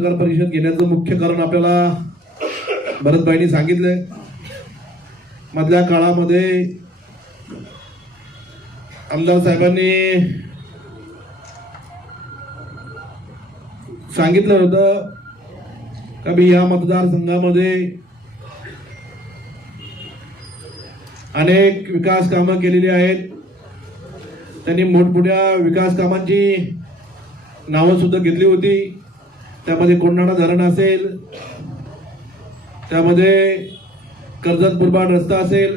पत्रकार परिषद घेण्याचं मुख्य कारण आपल्याला भरतभाईंनी सांगितलंय. मधल्या काळामध्ये आमदार साहेबांनी सांगितलं होतं का मी या मतदारसंघामध्ये अनेक विकास कामं केलेली आहेत. त्यांनी मोठमोठ्या विकास कामांची नावं सुद्धा घेतली होती. त्यामध्ये कोंढाणा धरण असेल त्यामध्ये कर्जत मुरबाड रस्ता असेल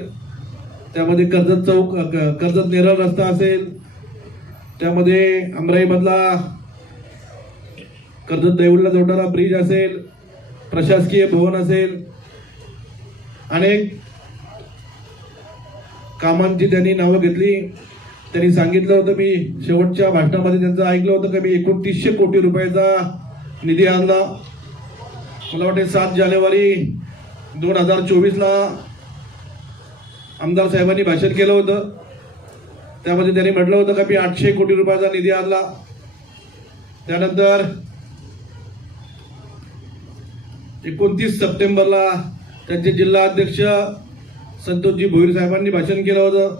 त्यामध्ये कर्जत चौक कर्जत नेरळ रस्ता असेल त्यामध्ये अमराईमधला कर्जत देऊळला जोडणारा ब्रिज असेल प्रशासकीय भवन असेल अनेक कामांची त्यांनी नावं घेतली. त्यांनी सांगितलं होतं मी शेवटच्या भाषणामध्ये त्यांचं ऐकलं होतं की मी एकोणतीसशे कोटी रुपयाचा निधी आणला. मला वाटते सात जानेवारी दोन हजार चोवीसला आमदार साहेबांनी भाषण केलं होतं. त्यामध्ये त्यांनी म्हटलं होतं का मी आठशे कोटी रुपयाचा निधी आणला. त्यानंतर एकोणतीस सप्टेंबरला त्यांचे जिल्हाध्यक्ष संतोषजी भोईर साहेबांनी भाषण केलं होतं.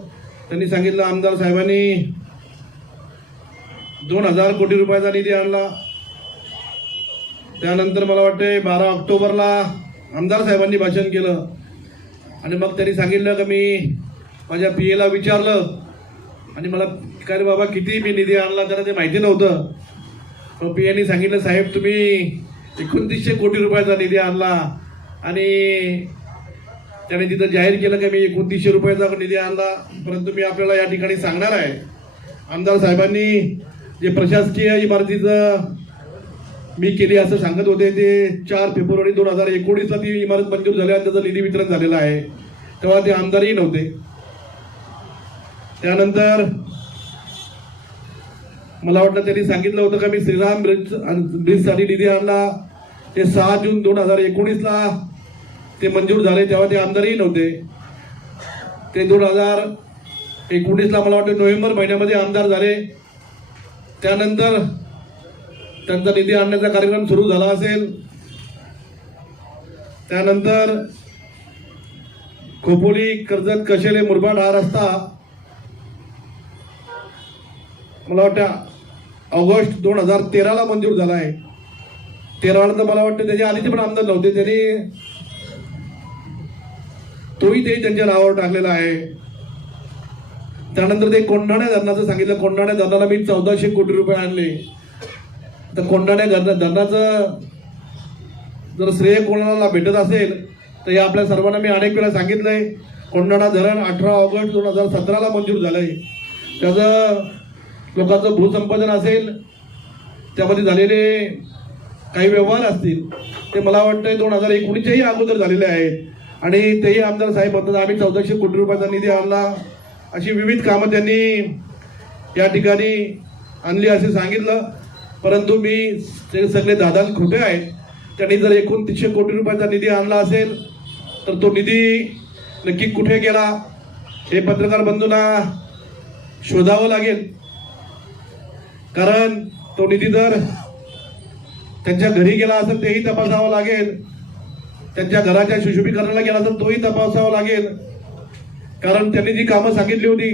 त्यांनी सांगितलं आमदार साहेबांनी दोन हजार कोटी रुपयाचा निधी आणला. त्यानंतर मला वाटते बारा ऑक्टोबरला आमदार साहेबांनी भाषण केलं. आणि मग त्यांनी सांगितलं की मी माझ्या पी एला विचारलं. आणि मला काय रे बाबा किती मी निधी आणला त्यांना ते माहिती नव्हतं. मग पी एनी सांगितलं साहेब तुम्ही एकोणतीसशे कोटी रुपयाचा निधी आणला. आणि त्याने तिथं जाहीर केलं की मी एकोणतीसशे रुपयाचा निधी आणला. परंतु मी आपल्याला या ठिकाणी सांगणार आहे. आमदार साहेबांनी जे प्रशासकीय इमारतीचं मी केली असं सांगत होते ते चार फेब्रुवारी दोन हजार एकोणीसला ती इमारत मंजूर झाली आणि त्याचं निधी वितरण झालेलं आहे. तेव्हा ते आमदारही नव्हते. त्यानंतर मला वाटतं त्यांनी सांगितलं होतं का मी श्रीराम ब्रिज ब्रिजसाठी निधी आणला. ते सहा जून दोन हजार एकोणीसला ते मंजूर झाले तेव्हा ते आमदारही नव्हते. ते दोन हजार एकोणीसला मला वाटतं नोव्हेंबर महिन्यामध्ये आमदार झाले. त्यानंतर त्यांचा निधी आणण्याचा कार्यक्रम सुरू झाला असेल. त्यानंतर खोपोली कर्जत कशेले मुरबाड हा रस्ता मला वाटतं ऑगस्ट दोन हजार तेराला मंजूर झाला आहे. तेराला तर मला वाटतं त्याच्या आधीचे पण आमदार नव्हते. त्यांनी तोही ते त्यांच्या नावावर टाकलेला आहे. त्यानंतर ते कोंढाण्या धरणाचं सांगितलं. कोंढाण्या धरणाला मी चौदाशे कोटी रुपये आणले. तर कोंढाण्या धरण धरणाचं जर श्रेय कोणाला भेटत असेल तर हे आपल्या सर्वांना मी अनेक वेळा सांगितलंय कोंढाणा धरण अठरा ऑगस्ट दोन हजार सतराला मंजूर झालंय. त्याचं लोकांचं भूसंपादन असेल त्यामध्ये झालेले काही व्यवहार असतील ते मला वाटतं दोन हजार एकोणीसच्याही अगोदर झालेले आहेत. आणि तेही आमदार साहेब म्हणतात आम्ही चौदाशे कोटी रुपयाचा निधी आणला. अशी विविध कामं त्यांनी या ठिकाणी आणली असे सांगितलं. परंतु मी ते सगळे दादा खोटे आहेत त्यांनी जर एकूण तीनशे कोटी रुपयाचा निधी आणला असेल तर तो निधी नक्की कुठे गेला हे पत्रकार बंधूंना शोधावं लागेल. कारण तो निधी जर त्यांच्या घरी गेला असेल तेही तपासावं लागेल. त्यांच्या घराच्या सुशोभीकरणाला गेला तर तोही तपासावा लागेल. कारण त्यांनी जी कामं सांगितली होती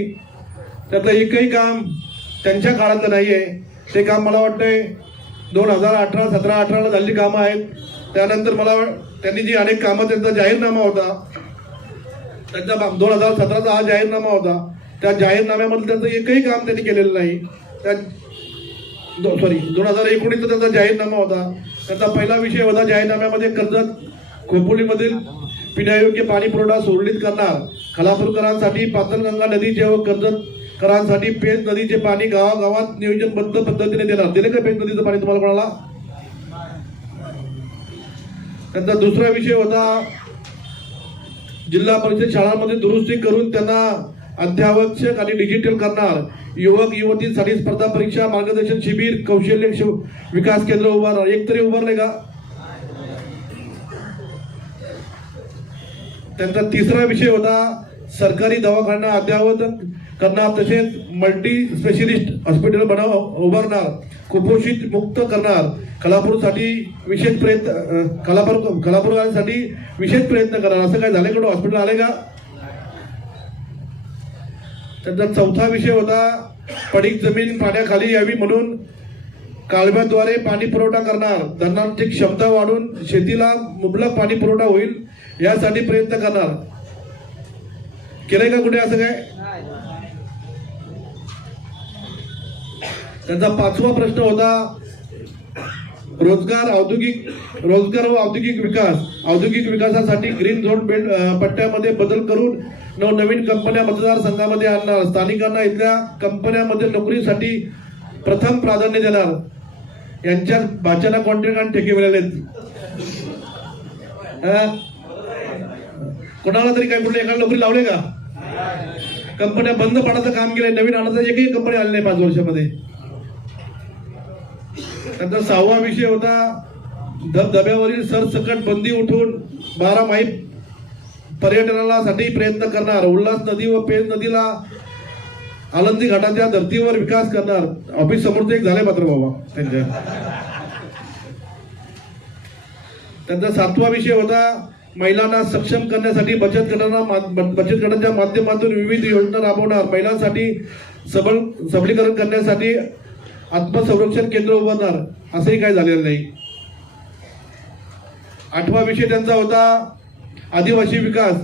त्यातलं एकही काम त्यांच्या काळातलं नाही आहे ते काम मला वाटतंय दोन हजार अठरा सतरा अठराला झालेली कामं आहेत. त्यानंतर मला वाट- त्यांनी जी अनेक कामं त्यांचा जाहीरनामा होता. त्यांचा दोन हजार सतराचा हा जाहीरनामा होता. त्या जाहीरनाम्यामध्ये त्यांचं एकही काम त्यांनी केलेलं नाही. त्या सॉरी दोन हजार एकोणीसचा त्यांचा जाहीरनामा होता. त्यांचा पहिला विषय होता जाहीरनाम्यामध्ये कर्जत खोपोलीमधील पिण्यायोग्य पाणी पुरवठा सुरळीत करणार. खलापूरकरांसाठी पातळगंगा नदीचे व कर्जत करांसाठी पेज नदीचे पाणी गावागावात नियोजनबद्ध पद्धतीने देणार. दिले का पेज नदीचं पाणी तुम्हाला कोणाला? त्यांचा दुसरा विषय होता जिल्हा परिषद शाळांमध्ये दुरुस्ती करून त्यांना अध्यावश्यक आणि डिजिटल करणार. युवक युवतींसाठी स्पर्धा परीक्षा मार्गदर्शन शिबिर कौशल्य विकास केंद्र उभारणार. एक तरी उभारले का? त्यांचा तिसरा विषय होता सरकारी दवाखाना अद्यावत करणार तसेच मल्टी स्पेशलिस्ट हॉस्पिटल बनव उभारणार कुपोषित मुक्त करणार. कलापूरसाठी विशेष प्रयत्न कलापूर कलापूरसाठी विशेष प्रयत्न करणार. असं काय झालं हॉस्पिटल आले का? त्यांचा चौथा विषय होता पडीक जमीन पाण्याखाली यावी म्हणून कालव्याद्वारे पाणी पुरवठा करणार. धरणांची क्षमता वाढून शेतीला मुबलक पाणी पुरवठा होईल यासाठी प्रयत्न करणार. केलंय का कुठे असं काय? त्यांचा पाचवा प्रश्न होता रोजगार औद्योगिक रोजगार व औद्योगिक विकास. औद्योगिक विकासासाठी ग्रीन झोन बेल्ट पट्ट्यामध्ये बदल करून नवनवीन कंपन्या मतदारसंघामध्ये आणणार. स्थानिकांना इथल्या कंपन्यामध्ये नोकरीसाठी प्रथम प्राधान्य देणार. यांच्या भाच्याला कॉन्ट्रॅक्ट आणि ठेके मिळाले कोणाला तरी काय कुठल्या एका नोकरी लावले का? कंपन्या बंद पाण्याचं काम केलंय नवीन आणायचं एकही कंपनी आली नाही पाच वर्षामध्ये. त्यांचा सहावा विषय होता धबधब्यावरील सरसकट बंदी उठून बारा माही पर्यटनासाठी प्रयत्न करणार. उल्हास नदी व पेज नदीला आनंदी घाटाच्या धर्तीवर विकास करणार. ऑफिस समोरचं एक झाले मात्र बाबा त्यांच्या. त्यांचा सातवा विषय होता महिलांना सक्षम करण्यासाठी बचत गटांना मा- बचत गटांच्या माध्यमातून विविध योजना राबवणार. महिलांसाठी सबल सबलीकरण करण्यासाठी आत्मसंरक्षण केंद्र उभारणार असंही काय झालेलं नाही. आठवा विषय त्यांचा होता आदिवासी विकास.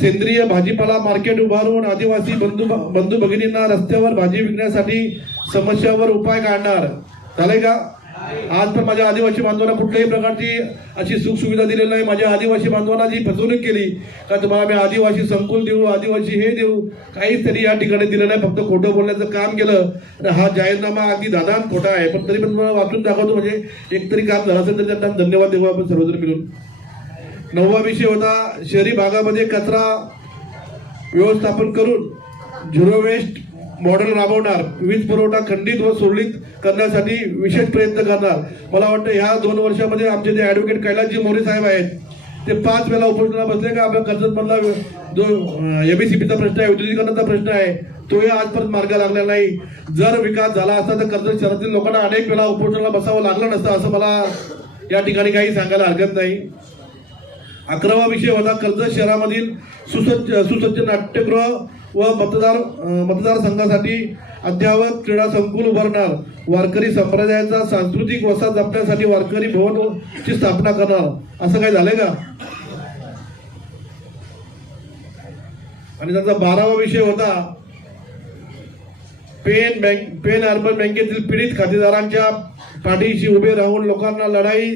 सेंद्रिय भाजीपाला मार्केट उभारून आदिवासी बंधू बंधू भगिनींना रस्त्यावर भाजी विकण्यासाठी समस्यावर उपाय काढणार. झालंय का? आज पण माझ्या आदिवासी बांधवांना कुठल्याही प्रकारची अशी सुखसुविधा दिलेली नाही. माझ्या आदिवासी बांधवांना जी फसवणूक केली का तुम्हाला मी आदिवासी संकुल देऊ आदिवासी हे देऊ काहीच त्यांनी या ठिकाणी दिलं नाही. फक्त खोटं बोलण्याचं काम केलं. आणि हा जाहीरनामा अगदी दादान खोटा आहे. पण तरी पण तुम्हाला वाचून दाखवतो म्हणजे एक तरी काम झालं असेल तर त्यांना धन्यवाद देऊ आपण सर्वजण मिळून. नववा विषय होता शहरी भागामध्ये कचरा व्यवस्थापन करून झिरो वेस्ट मॉडेल राबवणार वीज पुरवठा खंडित व सुरळीत करण्यासाठी विशेष प्रयत्न करणार. मला वाटतं ह्या दोन वर्षामध्ये आमचे जे ऍडव्होकेट कैलासजी मोरे साहेब आहेत ते पाच वेळा उपोषणाला बसले का? आपल्या कर्जतमधला जो एबीसीपीचा प्रश्न आहे विद्युतीकरणाचा प्रश्न आहे तोही आजपर्यंत मार्ग लागला नाही. जर विकास झाला असता तर कर्जत शहरातील लोकांना अनेक वेळा उपोषणाला बसावं लागलं नसतं असं मला या ठिकाणी काही सांगायला हरकत नाही. अकरावा विषय होता कर्जत शहरामधील सुसज्ज सुसज्ज नाट्यगृह व मतदार मतदारसंघासाठी अद्ययावत क्रीडा संकुल उभारणार. वारकरी संप्रदायाचा सांस्कृतिक वसा जपण्यासाठी वारकरी भवन ची स्थापना करणार. असं काही झालंय का? आणि त्यांचा बारावा विषय होता पेन बँक पेन अर्बन बँकेतील पीडित खातेदारांच्या पाठीशी उभे राहून लोकांना लढाई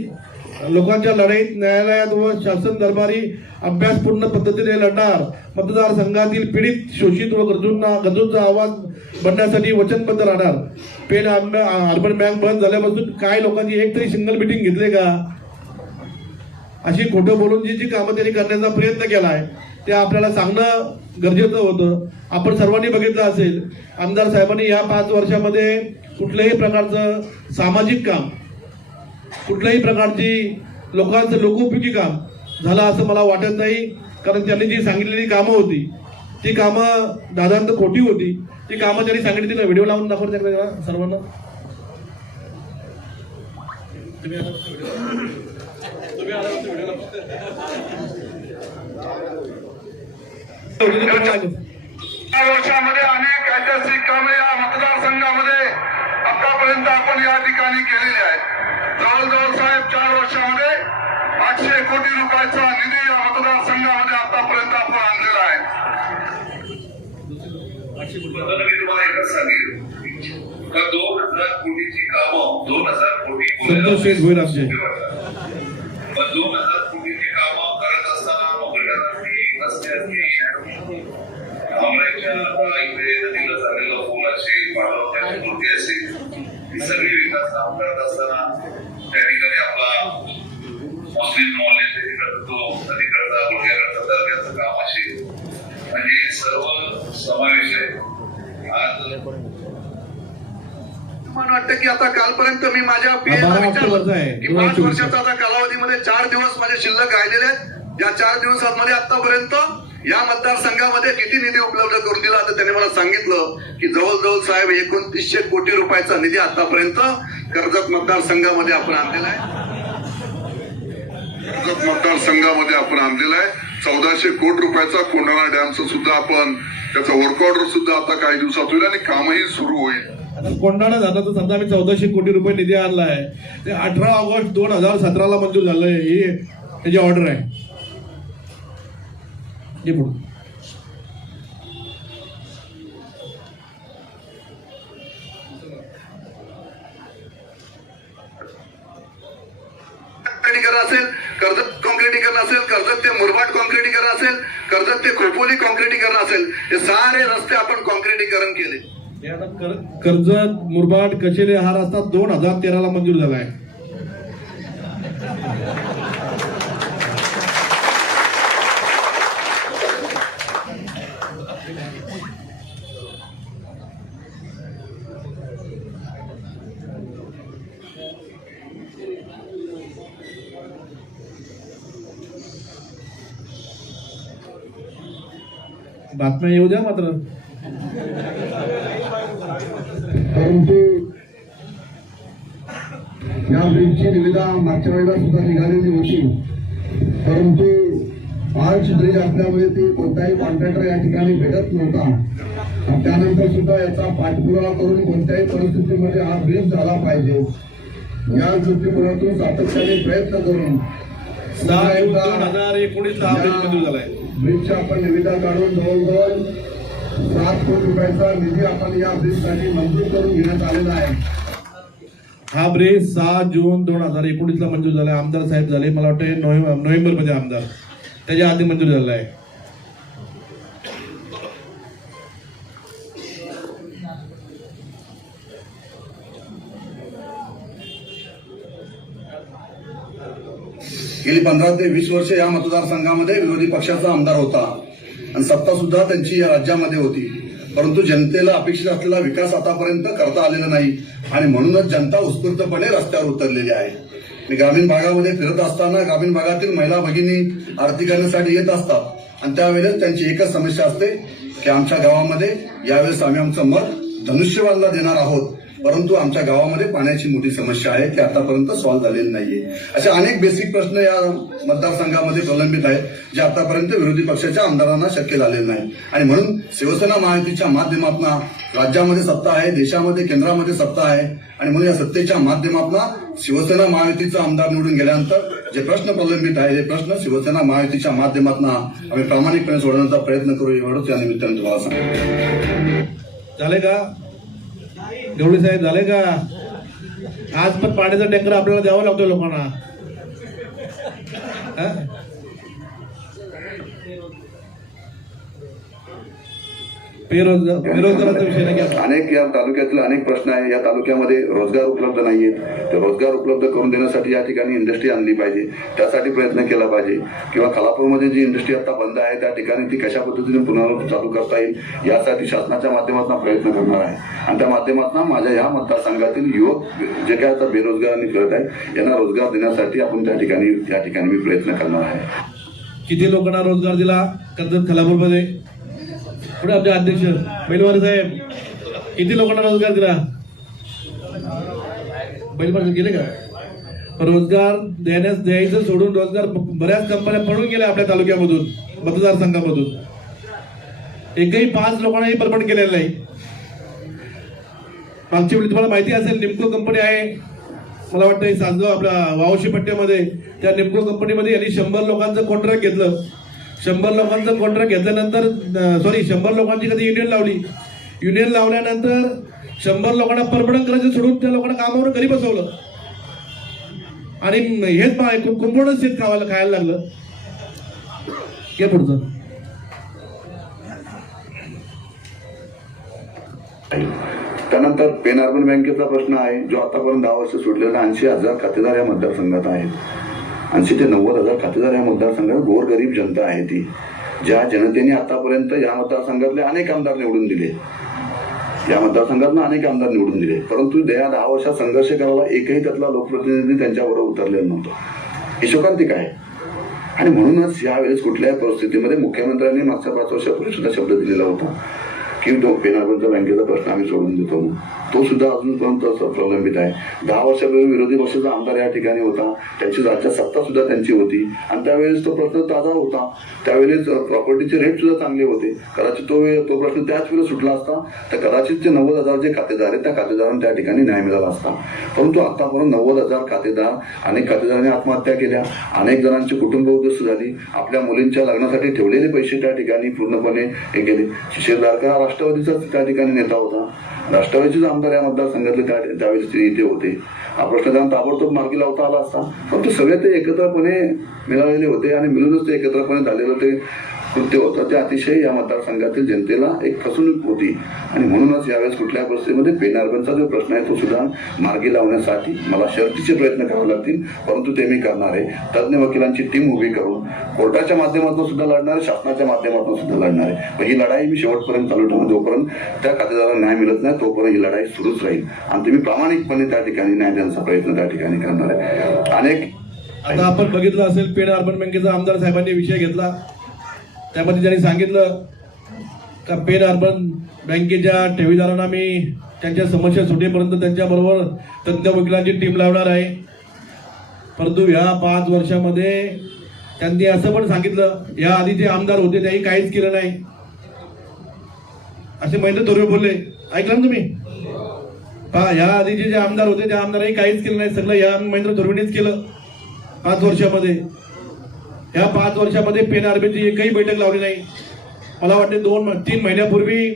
लोकांच्या लढाईत न्यायालयात व शासन दरबारी अभ्यासपूर्ण पद्धतीने लढणार. मतदारसंघातील पीडित शोषित व गरजूंना गरजूंचा आवाज बनण्यासाठी वचनबद्ध राहणार. पेन अर्बन बँक बंद झाल्यापासून काय लोकांची एक तरी सिंगल मिटिंग घेतले का? अशी खोटं बोलून जी जी कामं त्यांनी करण्याचा प्रयत्न केलाय ते आपल्याला सांगणं गरजेचं होतं. आपण सर्वांनी बघितलं असेल आमदार साहेबांनी या पाच वर्षामध्ये कुठल्याही प्रकारचं सामाजिक काम कुठल्याही प्रकारची लोकांचं लोकोपयोगी काम झालं असं मला वाटत नाही. कारण त्यांनी जी सांगितलेली कामं होती ती कामं दादांत खोटी होती. ती कामं त्यांनी सांगितली ना व्हिडिओ लावून दाखवते का सर्वांना? वर्षामध्ये अनेक ऐतिहासिक कामे या मतदारसंघामध्ये आतापर्यंत आपण या ठिकाणी केलेली आहेत. जवळजवळ साहेब चार वर्षामध्ये आठशे कोटी रुपयाचा निधी या मतदारसंघामध्ये आतापर्यंत आपण आणलेला आहे बदल मी तुम्हाला एकच सांगेन का दोन हजार कोटीची कामं दोन हजार कोटी संतोष शेठ भोईर आमचे. पण दोन हजार कोटीची कामं करत असताना असतील रस्ते असतील आमराईच्या इकडे नदीला झालेलं पूल असेल पाडवच्या कृती असेल ही सगळी विकास काम करत असताना मुस्लिम मॉलेज तो नदीकडचा गुडघ्याकडचा दर्ग्याचं काम असेल म्हणजे सर्व समावेश आहे. आज मला वाटतं की आता कालपर्यंत मी माझ्या हा, की पाच. वर्षाचा आता कालावधीमध्ये चार दिवस माझे शिल्लक राहिलेले आहेत. या चार दिवसांमध्ये आतापर्यंत या मतदारसंघामध्ये किती निधी उपलब्ध करून दिला? तर त्यांनी मला सांगितलं की जवळजवळ साहेब एकोणतीसशे कोटी रुपयाचा निधी आतापर्यंत कर्जत मतदारसंघामध्ये आपण आणलेला आहे. कर्जत मतदारसंघामध्ये आपण आणलेला आहे. चौदाशे कोटी रुपयाचा कोंढाणा डॅमचं सुद्धा आपण त्याचा वर्क ऑर्डर सुद्धा आता काही दिवसात होईल आणि कामही सुरू होईल. कोंडाणा झाला तर समजा आम्ही चौदाशे कोटी रुपये निधी आणला आहे. ते अठरा ऑगस्ट दोन हजार सतराला मंजूर झालंय. ही त्याची ऑर्डर आहे. हे पुढं. असेल? कर्जत कॉन्क्रिटीकरण असेल कर्जत ते मुरबाड कॉन्क्रिटीकरण असेल कर्जत ते खोपोली कॉन्क्रिटीकरण असेल हे सारे रस्ते आपण कॉन्क्रिटीकरण केले. कर्जत मुरबाड कचेले हा रस्ता दोन हजार तेराला मंजूर झाला आहे. बातम्या येऊ द्या मात्र. परंतु या ब्रिजची निविदा मागच्या वेळेला सुद्धा निघालेली होती. परंतु आज ब्रिज असल्यामुळे ती कोणताही कॉन्ट्रॅक्टर या ठिकाणी भेटत नव्हता. त्यानंतर सुद्धा याचा पाठपुरावा करून कोणत्याही परिस्थितीमध्ये हा ब्रिज झाला पाहिजे. या दृष्टिकोनातून सातत्याने प्रयत्न करून सहा जून दोन हजार एकोणीस हा ब्रिज मंजूर झालाय. ब्रिजच्या आपण निविदा काढून जवळजवळ सात कोटी रुपयाचा निधी आपण या ब्रिजसाठी मंजूर करून घेण्यात आलेला आहे. हा ब्रिज सहा जून दोन हजार एकोणीस ला मंजूर झाला आमदार साहेब झाले. मला वाटतं नोव्हेंबर नोव्हेंबरमध्ये आमदार. त्याच्या आधी मंजूर झाला आहे गेली पंधरा ते वीस वर्ष या मतदारसंघामध्ये विरोधी पक्षाचा आमदार होता. आणि सत्ता सुद्धा त्यांची या राज्यामध्ये होती. परंतु जनतेला अपेक्षित असलेला विकास आतापर्यंत करता आलेला नाही. आणि म्हणूनच जनता उत्स्फूर्तपणे रस्त्यावर उतरलेली आहे. मी ग्रामीण भागामध्ये फिरत असताना ग्रामीण भागातील महिला भगिनी आरती करण्यासाठी येत असतात. आणि त्यावेळेस त्यांची एकच समस्या असते की आमच्या गावामध्ये यावेळेस आम्ही आमचं मत धनुष्यबाणला देणार आहोत. परंतु आमच्या गावामध्ये पाण्याची मोठी समस्या आहे ती आतापर्यंत सॉल्व्ह झालेली नाहीये. असे अनेक बेसिक प्रश्न या मतदारसंघामध्ये प्रलंबित आहेत जे आतापर्यंत विरोधी पक्षाच्या आमदारांना शक्य झालेले नाही आणि म्हणून शिवसेना महायुतीच्या माध्यमातून राज्यामध्ये सत्ता आहे देशामध्ये केंद्रामध्ये सत्ता आहे आणि म्हणून या सत्तेच्या माध्यमातून शिवसेना महायुतीचा आमदार निवडून गेल्यानंतर जे प्रश्न प्रलंबित आहे हे प्रश्न शिवसेना महायुतीच्या माध्यमातून आम्ही प्रामाणिकपणे सोडवण्याचा प्रयत्न करू एवढंच या निमित्ताने तुम्हाला सांगतो. झाले का? गवळी साहेब झाले का? आज पण पाण्याचा टँकर आपल्याला द्यावा लागतो लोकांना. बेरोजगार बेरोजगाराचा विषय नाही घ्या अनेक या तालुक्यातील अनेक प्रश्न आहे. या तालुक्यामध्ये रोजगार उपलब्ध नाहीयेत. ते रोजगार उपलब्ध करून देण्यासाठी या ठिकाणी इंडस्ट्री आणली पाहिजे. त्यासाठी प्रयत्न केला पाहिजे. किंवा खालापूरमध्ये जी इंडस्ट्री आता बंद आहे त्या ठिकाणी ती कशा पद्धतीने पुन्हा चालू करता येईल यासाठी शासनाच्या माध्यमातून प्रयत्न करणार आहे. आणि त्या माध्यमातून माझ्या या मतदारसंघातील युवक जे काय आता बेरोजगारांनी करत आहे यांना रोजगार देण्यासाठी आपण त्या ठिकाणी त्या ठिकाणी मी प्रयत्न करणार आहे. किती लोकांना रोजगार दिला कर्जत खालापूरमध्ये पुढे आमचे अध्यक्ष बैलवारी साहेब किती लोकांना रोजगार दिला? बैलवारी गेले का? रोजगार देण्यास द्यायचं सोडून रोजगार बऱ्याच कंपन्या पडून गेल्या आपल्या तालुक्यामधून मतदारसंघामधून. एकही पाच लोकांनाही परमनंट केलेलं नाही. मागच्या वेळी तुम्हाला माहिती असेल निमको कंपनी आहे. मला वाटतं सांजगाव आपल्या वावशी पट्ट्यामध्ये त्या निमको कंपनीमध्ये यांनी शंभर लोकांचं कॉन्ट्रॅक्ट घेतलं. शंभर लोकांचं कॉन्ट्रॅक्ट घेतल्यानंतर सॉरी शंभर लोकांची कधी युनियन लावली? युनियन लावल्यानंतर शंभर लोकांना परमनंट करायचं सोडून त्या लोकांना कामावर घरी बसवलं. आणि हेच पहा, शेत खावायला खायला लागलं. घे पुढचं. त्यानंतर पेन अर्बन बँकेचा प्रश्न आहे जो आतापर्यंत दहा वर्ष सुटलेला ऐंशी हजार खातेदार या मतदारसंघात आहेत. ऐंशी ते नव्वद हजार खातेदार या मतदारसंघात गोरगरीब जनता आहे ती. ज्या जनतेने आतापर्यंत या मतदारसंघातले अनेक आमदार निवडून दिले. या मतदारसंघातनं अनेक आमदार निवडून दिले. परंतु या दहा वर्षात संघर्ष करायला एकही त्यातला लोकप्रतिनिधी त्यांच्याबरोबर उतरलेला नव्हता. ही शोकांतिक आहे आणि म्हणूनच यावेळेस कुठल्याही परिस्थितीमध्ये मुख्यमंत्र्यांनी मागच्या पाच वर्षापूर्वी सुद्धा शब्द दिलेला होता. की तो पेनार्बनचा बँकेचा प्रश्न आम्ही सोडून देतो तो सुद्धा अजूनपर्यंत असं प्रलंबित आहे. दहा वर्षापूर्वी विरोधी पक्षाचा आमदार या ठिकाणी होता. त्याची राज्यात सत्ता सुद्धा त्यांची होती. आणि त्यावेळेस तो प्रश्न ताजा होता. त्यावेळेस प्रॉपर्टीचे रेट सुद्धा चांगले होते. कदाचित तो वेळ तो प्रश्न त्याच वेळेला सुटला असता. तर कदाचित जे नव्वद हजार जे खातेदार आहेत त्या खातेदारांना त्या ठिकाणी न्याय मिळाला असता. परंतु आतापर्यंत नव्वद हजार खातेदार अनेक खातेदारांनी आत्महत्या केल्या. अनेक जणांची कुटुंब उद्ध्वस्त झाली. आपल्या मुलींच्या लग्नासाठी ठेवलेले पैसे त्या ठिकाणी पूर्णपणे हे केले शिशिर राष्ट्रवादीचाच त्या ठिकाणी नेता होता. राष्ट्रवादीचेच आमदार या मतदारसंघातले त्या त्यावेळेस ते इथे होते. हा प्रश्न त्यांना ताबडतोब मार्गी लावता आला असता. परंतु सगळे ते एकत्रपणे मिळालेले होते आणि मिळूनच ते एकत्रपणे झालेलं ते कृत्य होतं. ते अतिशय या मतदारसंघातील जनतेला एक फसवणूक होती. आणि म्हणूनच यावेळेस कुठल्या परिस्थितीमध्ये पेनार्बनचा जो प्रश्न आहे तो सुद्धा मार्गी लावण्यासाठी मला शर्तीचे प्रयत्न करावे लागतील. परंतु ते मी करणार आहे. तज्ज्ञ वकिलांची टीम उभी करून कोर्टाच्या माध्यमातून सुद्धा लढणार आहे. शासनाच्या माध्यमातून सुद्धा लढणार आहे. पण ही लढाई मी शेवटपर्यंत चालू ठेवून जोपर्यंत त्या खातेदारांना न्याय मिळत नाही तोपर्यंत ही लढाई सुरूच राहील. आणि तुम्ही प्रामाणिकपणे त्या ठिकाणी न्याय देण्याचा प्रयत्न त्या ठिकाणी करणार आहे. अनेक आता आपण बघितलं असेल पेड अर्बन बँकेचा आमदार साहेबांनी विषय घेतला. त्यामध्ये त्यांनी सांगितलं का पेन अर्बन बँकेच्या ठेवीदारांना मी त्यांच्या समस्या सुटेपर्यंत त्यांच्याबरोबर तज्ज्ञ वकिलांची टीम लावणार आहे. परंतु ह्या पाच वर्षामध्ये त्यांनी असं पण सांगितलं या आधी जे आमदार होते त्यांनी काहीच केलं नाही. असे महेंद्र तोरवे बोलले ऐकलं ना तुम्ही? पहा या आधीचे जे आमदार होते त्या आमदारांनी काहीच केलं नाही सगळं या महेंद्र तोरवेनेच केलं. पाच वर्षामध्ये. या पाच वर्षामध्ये पेन आर्बनची एकही बैठक लावली नाही. मला वाटते दोन तीन महिन्यापूर्वी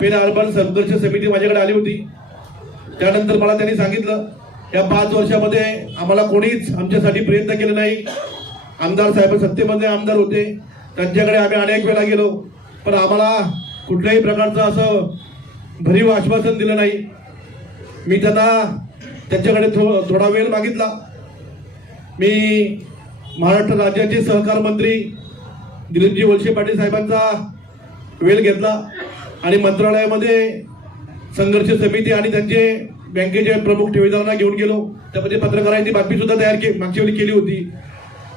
पेन अर्बन संघर्ष समिती माझ्याकडे आली होती. त्यानंतर मला त्यांनी सांगितलं या पाच वर्षामध्ये आम्हाला कोणीच आमच्यासाठी प्रयत्न केले नाही. आमदार साहेब सत्तेमध्ये आमदार होते. त्यांच्याकडे आम्ही अनेक वेळा गेलो पण आम्हाला कुठल्याही प्रकारचं असं भरीव आश्वासन दिलं नाही. मी त्यांना त्यांच्याकडे थो थोडा वेळ मागितला. मी महाराष्ट्र राज्याचे सहकार मंत्री दिलीपजी वळसे पाटील साहेबांचा वेळ घेतला आणि मंत्रालयामध्ये संघर्ष समिती आणि त्यांचे बँकेचे प्रमुख ठेवीदारांना घेऊन गेलो. त्यामध्ये पत्रकारांची बातमी सुद्धा तयार केली मागच्या वेळी केली होती.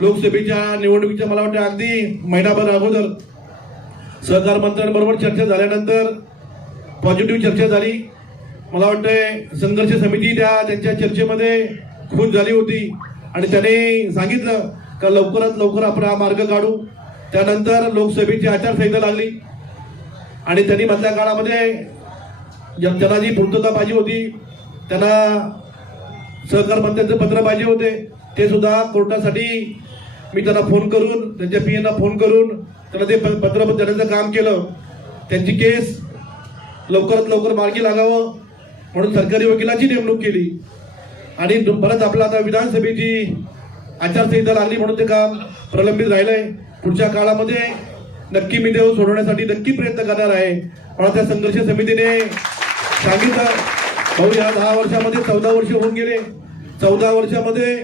लोकसभेच्या निवडणुकीच्या मला वाटतं अगदी महिनाभर अगोदर सहकार मंत्र्यांबरोबर चर्चा झाल्यानंतर पॉझिटिव्ह चर्चा झाली. मला वाटतंय संघर्ष समिती त्या त्यांच्या चर्चेमध्ये खुश झाली होती. आणि त्याने सांगितलं का लवकरात लवकर आपण हा मार्ग काढू? त्यानंतर लोकसभेची आचारसंहिता लागली. आणि त्यांनी मधल्या काळामध्ये त्यांना जी पूर्तता पाहिजे होती त्यांना सहकार मंत्र्यांचं पत्र पाहिजे होते. ते सुद्धा कोर्टासाठी मी त्यांना फोन करून त्यांच्या पी एना फोन करून त्यांना ते प- पत्र देण्याचं काम केलं. त्यांची केस लवकरात लवकर मार्गी लागावं म्हणून सरकारी वकिलाची नेमणूक केली. आणि परत आपलं आता विधानसभेची आचारसंहिता लागली म्हणून ते काम प्रलंबित राहिलंय. पुढच्या काळामध्ये नक्की मी देव सोडवण्यासाठी नक्की प्रयत्न करणार आहे. मला त्या संघर्ष समितीने सांगितलं. भाऊ या दहा वर्षामध्ये चौदा वर्ष होऊन गेले. चौदा वर्षामध्ये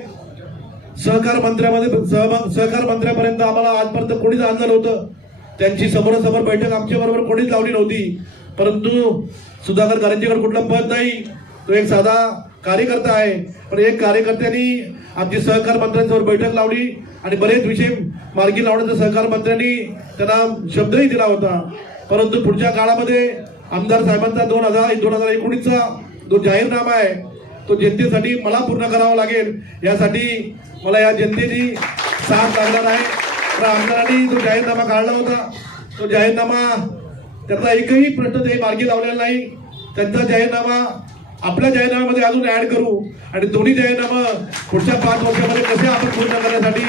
सहकार मंत्र्यामध्ये सहभाग सहकार मंत्र्यापर्यंत आम्हाला आजपर्यंत कोणीच आणलं नव्हतं. त्यांची समोरासमोर बैठक आमच्या बरोबर कोणीच लावली नव्हती. परंतु सुधाकर कारंजेकर कुठलं पद नाही तो एक साधा कार्यकर्ता आहे. पण एक कार्यकर्त्यांनी आमची सहकार मंत्र्यांसमोर बैठक लावली आणि बरेच विषय मार्गी लावण्याचा सहकार मंत्र्यांनी त्यांना शब्दही दिला होता. परंतु पुढच्या काळामध्ये आमदार साहेबांचा दोन हजार दोन हजार एकोणीसचा जो जाहीरनामा आहे तो जनतेसाठी मला पूर्ण करावा लागेल. यासाठी मला या जनतेची साथ लागणार आहे. तर आमदारांनी जो जाहीरनामा काढला होता तो जाहीरनामा त्याचा एकही प्रश्न ते मार्गी लावलेला नाही. त्यांचा जाहीरनामा आपल्या जाहीरनाम्यामध्ये अजून ऍड करू. आणि दोन्ही जाहीरनामा पुढच्या पाच वर्षामध्ये कसे आपण पूर्ण करण्यासाठी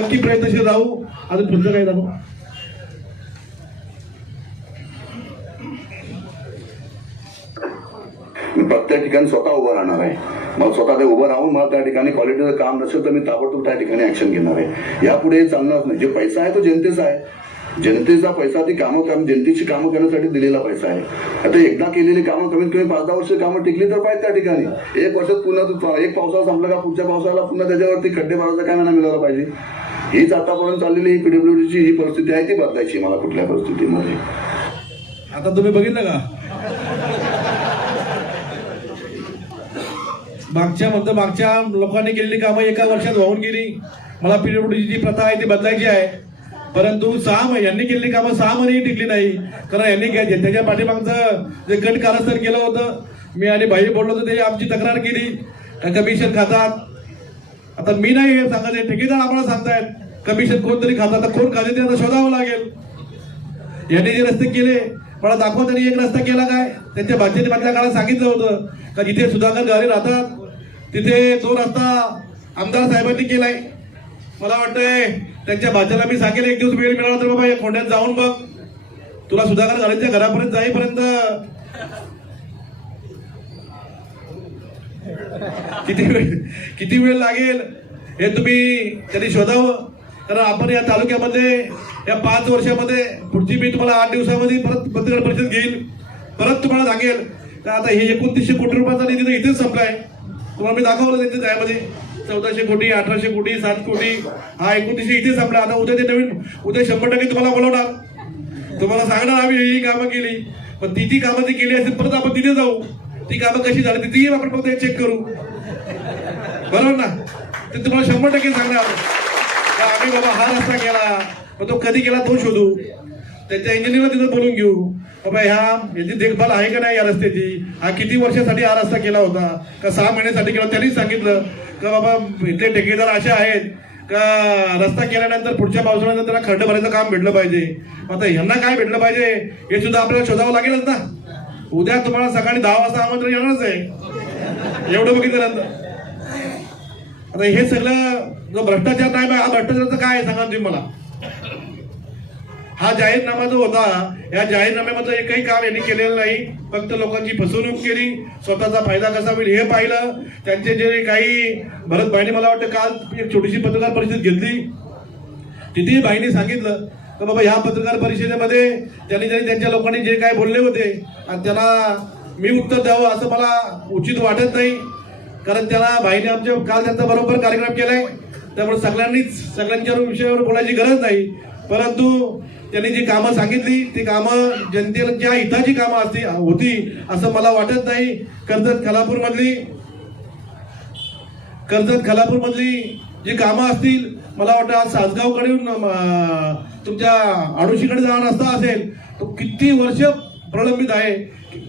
नक्की प्रयत्नशील राहू. अजून पुढचं काही दाखव? मी प्रत्येक ठिकाणी स्वतः उभं राहणार आहे. मला स्वतः ते उभं राहून मला त्या ठिकाणी क्वालिटीचं काम नसेल तर मी ताबडतोब त्या ठिकाणी ऍक्शन घेणार आहे. यापुढे चालणार नाही. जे पैसा आहे तो जनतेचा आहे. जनतेचा पैसा ती कामं काम जनतेची कामं करण्यासाठी दिलेला पैसा आहे. आता एकदा केलेली कामं कमीत कमी पाच दहा वर्ष कामं टिकली तर पाहिजे त्या ठिकाणी. एक वर्षात पुन्हा एक पावसाळा संपला का पुढच्या पावसाळ्याला पुन्हा त्याच्यावरती खड्डे मारायचा काय नाही मिळाला पाहिजे. हीच आतापर्यंत चाललेली ही पीडब्ल्यूडीची ही परिस्थिती आहे ती बदलायची मला कुठल्या परिस्थितीमध्ये. आता तुम्ही बघितलं का? मागच्या म्हणतो मागच्या लोकांनी केलेली कामं एका वर्षात वाहून गेली. मला पीडब्ल्यूडीची जी प्रथा आहे ती बदलायची आहे. परंतु सहा यांनी केलेली कामं सहा महिने टिकली नाही. कारण यांनी त्याच्या पाठीमागचं जे गट कारस्थान केलं होतं मी आणि भाई बोललो होतो ते आमची तक्रार केली. कमिशन खातात. आता मी नाही हे सांगत आहे ठेकेदार आम्हाला सांगतायत कमिशन कोणतरी खातात आता कोण खाते ते आता शोधावं लागेल. यांनी जे रस्ते केले मला दाखवा त्यांनी एक रस्ता केला काय. त्यांच्या भाजीने मधल्या काळात सांगितलं होतं का जिथे सुधाकर गारे राहतात. तिथे तो रस्ता आमदार साहेबांनी केलाय. मला वाटतंय त्यांच्या भाच्याला मी सांगेल एक दिवस वेळ मिळाला तर बाबा या खोंड्यात जाऊन बघ. तुला सुधाकर गारेंच्या घरापर्यंत जाईपर्यंत किती वेळ किती वेळ लागेल हे तुम्ही त्यांनी शोधावं. कारण आपण या तालुक्यामध्ये या पाच वर्षामध्ये पुढची मी तुम्हाला आठ दिवसामध्ये परत पत्रकार परिषद घेईल परत तुम्हाला सांगेल. आता हे एकोणतीसशे कोटी रुपयाचा निधी तर इथेच संपलाय. तुम्हाला मी दाखवलं त्यांच्या त्यामध्ये. चौदाशे कोटी अठराशे कोटी सात कोटी हा एकोणतीसशे इथे संपला. आता उद्या ते नवीन उद्या शंभर टक्के तुम्हाला बोलवणार. तुम्हाला सांगणार आम्ही ही कामं केली. पण ती ती कामं ती केली असेल परत आपण तिथे जाऊ. ती कामं कशी झाली तिथेही आपण फक्त चेक करू. बरोबर ना? ते तुम्हाला शंभर टक्के सांगणार. का आम्ही बाबा हा रस्ता केला मग तो कधी केला तो शोधू. त्यांच्या इंजिनियरला तिथं बोलून घेऊ. बाबा ह्या याची देखभाल आहे का नाही या रस्त्याची? हा किती वर्षासाठी हा रस्ता केला होता? का सहा महिन्यासाठी केला त्यांनी सांगितलं. का बाबा इथले ठेकेदार असे आहेत. का रस्ता केल्यानंतर पुढच्या पावसाळ्यानंतर त्याला खड्डे भरायचं काम भेटलं पाहिजे. आता ह्यांना काय भेटलं पाहिजे? हे सुद्धा आपल्याला शोधावं लागेलच ना. उद्या तुम्हाला सकाळी दहा वाजता आमंत्रण येणारच आहे. एवढं बघितल्यानंतर आता हे सगळं जो भ्रष्टाचार नाही बा, हा भ्रष्टाचाराचं काय सांगा तुम्ही मला? हा जाहीरनामा जो होता. या जाहीरनाम्यामधलं एकही काम यांनी केलेलं नाही. फक्त लोकांची फसवणूक केली. स्वतःचा फायदा कसा होईल हे पाहिलं. त्यांचे जे काही भरत भाईने मला वाटतं काल एक छोटीशी पत्रकार परिषद घेतली. तिथेही भाईने सांगितलं तर बाबा ह्या पत्रकार परिषदेमध्ये त्यांनी त्यांनी त्यांच्या लोकांनी जे काय बोलले होते आणि त्यांना मी उत्तर द्यावं असं मला उचित वाटत नाही कारण त्याला भाईने आमच्या काल त्यांचा बरोबर कार्यक्रम केलाय. त्यामुळे सगळ्यांनीच सगळ्यांच्या विषयावर बोलायची गरज नाही. परंतु त्यांनी जी कामं सांगितली ती कामं जनतेला ज्या हिताची कामं असती होती असं मला वाटत नाही. कर्जत खालापूर मधली कर्जत खालापूर मधली जी कामं असतील मला वाटतं आज सासगावकडून तुमच्या आडोशीकडे जाणार रस्ता असेल तो किती वर्ष प्रलंबित आहे.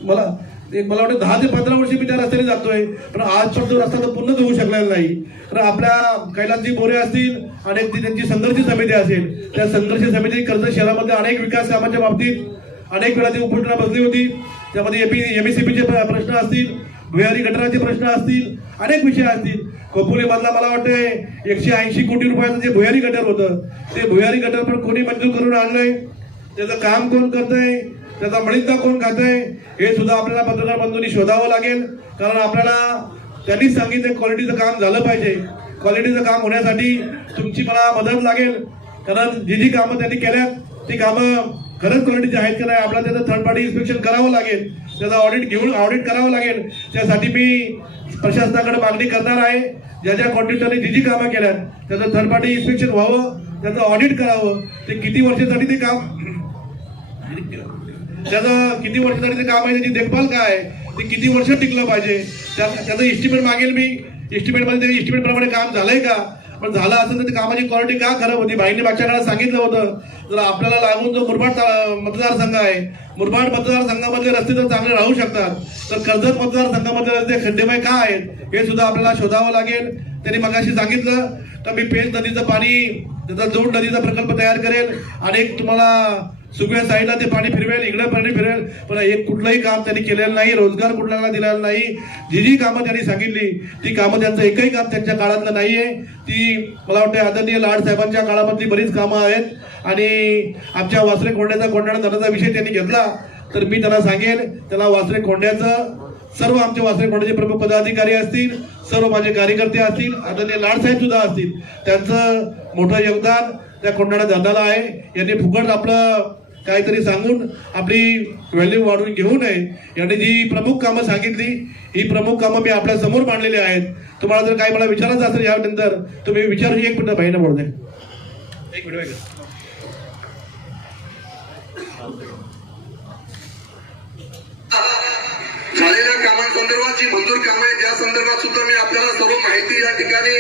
मला एक मला वाटतं दहा ते पंधरा वर्ष मी त्या रस्त्याने जातोय. पण आज पण तो रस्ता तर पूर्णच होऊ शकलेला नाही. तर आपल्या कैलासजी बोरे असतील अनेक त्यांची संघर्ष समिती असेल त्या संघर्ष समिती कर्ज शहरामध्ये अनेक विकास कामाच्या बाबतीत अनेक वेळा ती उपोषणा बसली होती. त्यामध्ये एपी एमएससीबीचे प्रश्न असतील भुयारी गटराचे प्रश्न असतील अनेक विषय असतील. खोपोली मधला मला वाटतं एकशे ऐंशी कोटी रुपयाचं जे भुयारी गटर होतं ते भुयारी गटर पण कोणी मंजूर करून आणलंय. त्याचं काम कोण करतंय? त्याचा मळिंदा कोण खातंय हे सुद्धा आपल्याला पत्रकार बंधूंनी शोधावं लागेल. कारण आपल्याला त्यांनीच सांगितलं क्वालिटीचं काम झालं पाहिजे. क्वालिटीचं काम होण्यासाठी तुमची मला मदत लागेल. कारण जी जी कामं त्यांनी केल्यात ती कामं खरंच क्वालिटीची आहेत का नाही आपल्याला त्याचं थर्ड पार्टी इन्स्पेक्शन करावं लागेल. त्याचं ऑडिट घेऊन ऑडिट करावं लागेल. त्यासाठी मी प्रशासनाकडे मागणी करणार आहे. ज्या ज्या कॉन्ट्रॅक्टरने जी जी कामं केल्यात त्याचं थर्ड पार्टी इन्स्पेक्शन व्हावं त्याचं ऑडिट करावं. ते किती वर्षासाठी ते काम? त्याचं किती वर्षासाठी ते काम आहे त्याची देखभाल काय आहे? ते किती वर्ष टिकलं पाहिजे? त्या- त्याचं इस्टिमेट मागेल मी. इस्टिमेटमध्ये इस्टिमेट प्रमाणे काम झालंय का? पण झालं असेल तर ते कामाची क्वालिटी का खराब होती? भाईने मागच्या काळात सांगितलं होतं. जर आपल्याला लागून जो मुरबाड मतदारसंघ आहे मुरबाड मतदारसंघामधले रस्ते जर चांगले राहू शकतात. तर कर्जत मतदारसंघामधले रस्ते खड्डेमय का आहेत? हे सुद्धा आपल्याला शोधावं लागेल. त्यांनी मगाशी सांगितलं तर मी पेज नदीचं पाणी त्याचा जोड नदीचा प्रकल्प तयार करेल. आणि एक तुम्हाला सुगव्या साईडला ते पाणी फिरवेल इकडे पाणी फिरवेल. पण एक कुठलंही काम त्यांनी केलेलं नाही रोजगार कुठल्याला दिलेला नाही. जी जी कामं त्यांनी सांगितली ती कामं त्यांचं एकही काम त्यांच्या काळातलं नाहीये. ती मला वाटतं आदरणीय लाड साहेबांच्या काळामधली बरीच कामं आहेत. आणि आमच्या वासरे खोंड्याचा कोंडाणा धरणाचा विषय त्यांनी घेतला. तर मी त्यांना सांगेन त्याला वासरे खोंड्याचं सर्व आमचे वासरे खोंड्याचे प्रमुख पदाधिकारी असतील सर्व माझे कार्यकर्ते असतील आदरणीय लाड साहेब सुद्धा असतील. त्यांचं मोठं योगदान त्या कोंडाणा धरणाला आहे. यांनी फुकट आपलं काहीतरी सांगून आपली व्हॅल्यू वाढवून घेऊ नये. यांनी जी प्रमुख कामं सांगितली ही प्रमुख कामं मी आपल्यासमोर मांडलेली आहेत. तुम्हाला जर काही मला विचारायचं असेल यानंतर तुम्ही विचारू एक मिनिट भाईनं बोलते एक मिनिट झालेल्या कामांसंदर्भात जी मंजूर कामं आहेत त्या संदर्भात सुद्धा मी आपल्याला सर्व माहिती या ठिकाणी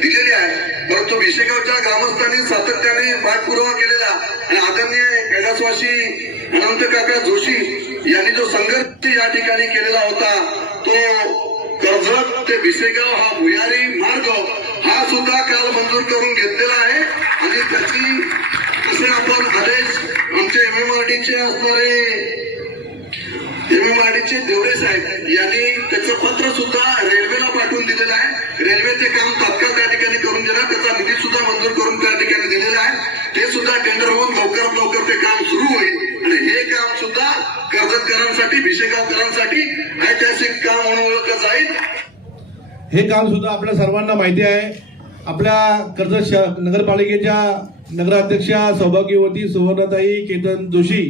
दिलेली आहे. परंतु विशेगावच्या ग्रामस्थांनी सातत्याने पाठपुरावा केलेला आणि आदरणीय कैलासवासी अनंत काका जोशी यांनी जो संघर्ष या ठिकाणी केलेला होता तो कर्जत ते विसेगाव हा भुयारी मार्ग हा सुद्धा काल मंजूर करून घेतलेला आहे. आणि त्याची तसे आपण आदेश आमचे एमएमआरडीचे असणारे एम देवरे साहेब यांनी त्याचं पत्र सुद्धा रेल्वेला पाठवून दिलेलं आहे. रेल्वेचे काम तात्काळ त्या ठिकाणी करून देणार. त्याचा निधी सुद्धा मंजूर करून त्या ठिकाणी दिलेला आहे. ते सुद्धा टेंडर होऊन लवकरात लवकर ते काम सुरू होईल. आणि हे काम सुद्धा कर्जतकरांसाठी भिशेगावकरांसाठी ऐतिहासिक काम म्हणून ओळखलं जाईल. हे काम सुद्धा आपल्या सर्वांना माहिती आहे. आपल्या कर्जत नगरपालिकेच्या नगराध्यक्षा सौभाग्यवती सुवर्णताई केतन जोशी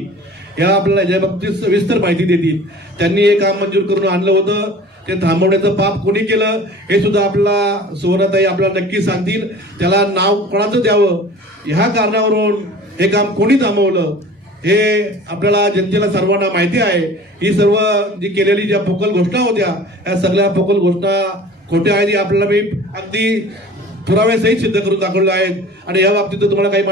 या आपल्याला याच्या बाबतीत सविस्तर माहिती देतील. त्यांनी हे काम मंजूर करून आणलं होतं. ते थांबवण्याचं पाप कोणी केलं हे सुद्धा आपला सुवर्णताई आपल्याला नक्की सांगतील. त्याला नाव कोणाचं द्यावं? ह्या कारणावरून हे काम कोणी थांबवलं? हे आपल्याला जनतेला सर्वांना माहिती आहे. ही सर्व जी केलेली ज्या पोकल घोषणा होत्या या सगळ्या पोकल घोषणा खोट्या आहेत आपल्याला मी अगदी पुराव्यासहित सिद्ध करून दाखवलं आहेत. आणि या बाबतीत तुम्हाला काही माहिती